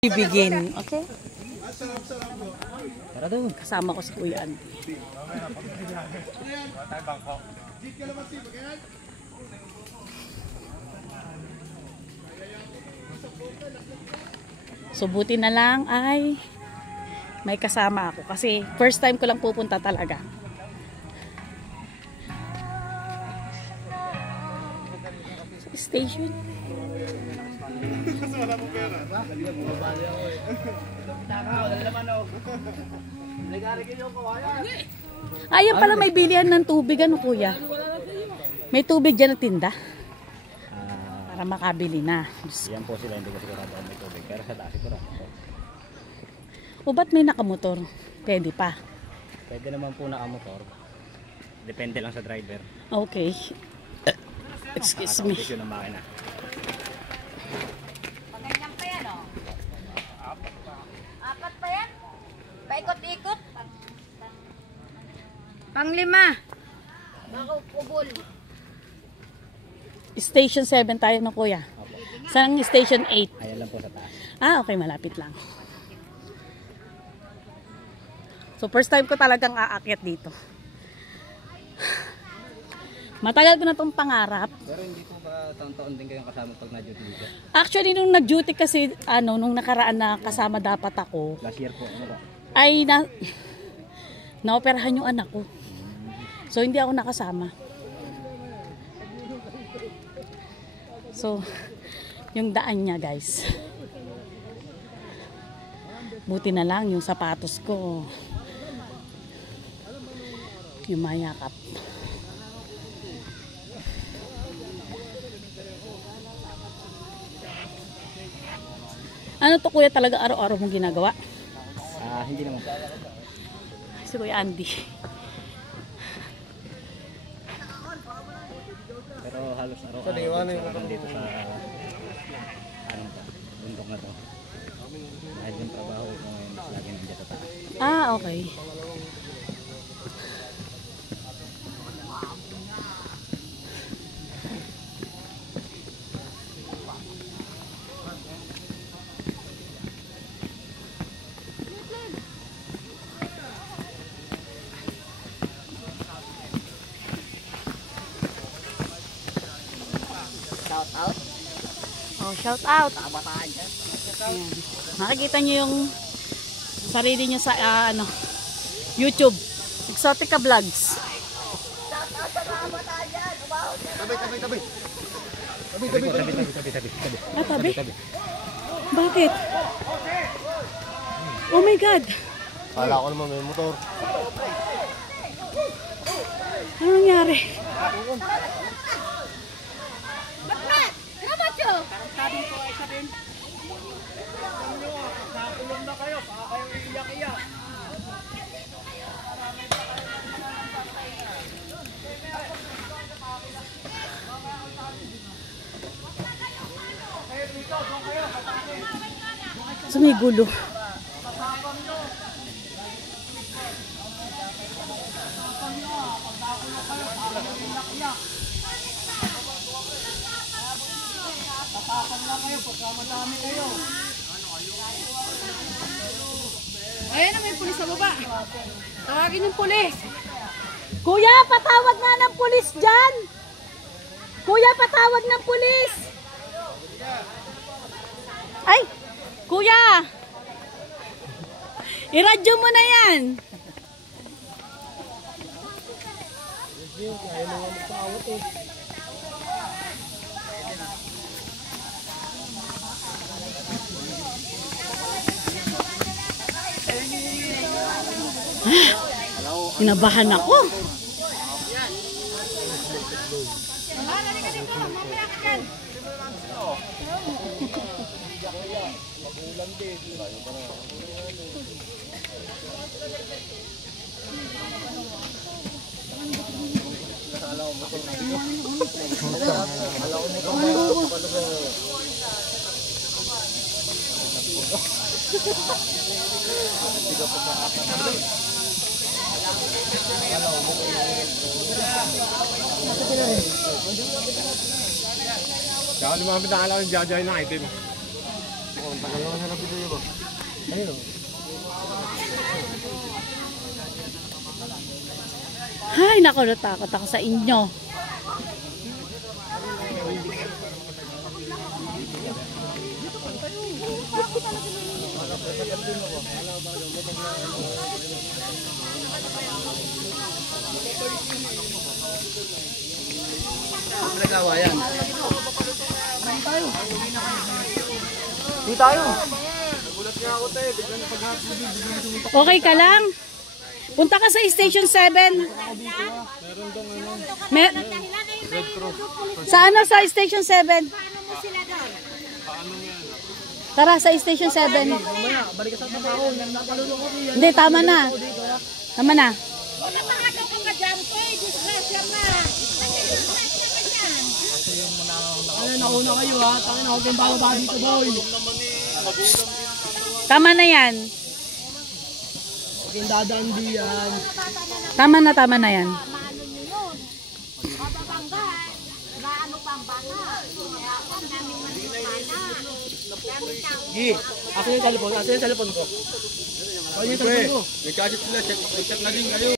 Bibigin, okay? Tara doon. Kasama ko si Kuya Andy. So buti na lang ay may kasama ako kasi first time ko lang pupunta talaga. Station. Wala mo pera. Bumabali ako eh. Taka, wala naman ako. Nag-arigin yung kawayan. Ayan pala may bilihan ng tubig, ano kuya? May tubig dyan na tinda? Para makabili na. Yan po sila, hindi ko sigurado may tubig. Pero sa taas sigurado. O ba't may nakamotor? Pwede pa. Pwede naman po nakamotor. Depende lang sa driver. Okay. Excuse me. Ng makina. Ganyan pa yan, oh. Apat pa yan? Paikot-ikot? Panglima. Bako, kubol. Station 7 tayo na kuya. Saan ang station 8? Ayan lang po sa taas. Ah, okay. Malapit lang. So, first time ko talagang aakyat dito. Matagal ko na itong pangarap. Pero hindi po ba taon-taon din kayong kasama pag na-duty dito? Actually, nung nag-duty kasi, nung nakaraan na kasama dapat ako, Last year po, ano ba? ay naoperahan yung anak ko. So, hindi ako nakasama. So, yung daan niya, guys. Buti na lang yung sapatos ko. Yung mayakap. Ano to kuya talaga araw-araw mong ginagawa? Hindi naman po. Si Kuya Andy. Pero halos araw-araw dito sa bundok na to. Dahil yung trabaho ko ngayon, lagi nandiyan sa taas. Ah, okay. Shout out. Oh, shout out. Kabataan dyan. Ayan. Makikita nyo yung sarili nyo sa YouTube. Exotica Vlogs. Shout out sa mga kabataan dyan. Tabi. Ah, tabi? Bakit? Oh my God. Kala ko naman may motor. Ano nangyari? Bakit? Grabat yun. Sabi ko ay sabihin. Nakulong na kayo. Baka kayo iiyak-iyak. Sumigulo. Tapang lang kayo pagka madami kayo. Ayan na, may pulis sa baba. Tawagin yung pulis. Kuya, patawag nga ng pulis dyan. Kuya, patawag ng pulis. Ay, kuya. I-radyo mo na yan. Kinabahan ako. Kaya lumapit na alam yung jajay ng item. Ay, naku, natakot ako sa inyo. Pinagawa yan. Di tayo. Okay ka lang? Punta ka sa Station 7. Sa ano sa Station 7? Tara sa Station 7. Hindi, tama na. Tama na. Ano, nauna kayo ha. Tangin na, huwag kayong bababa dito, boy. Tama na yan. Huwag kayong dadaan diyan. Tama na yan. Gi, akin yung cellphone ko. Akin yung cellphone ko. May gadget sila, check na din kayo.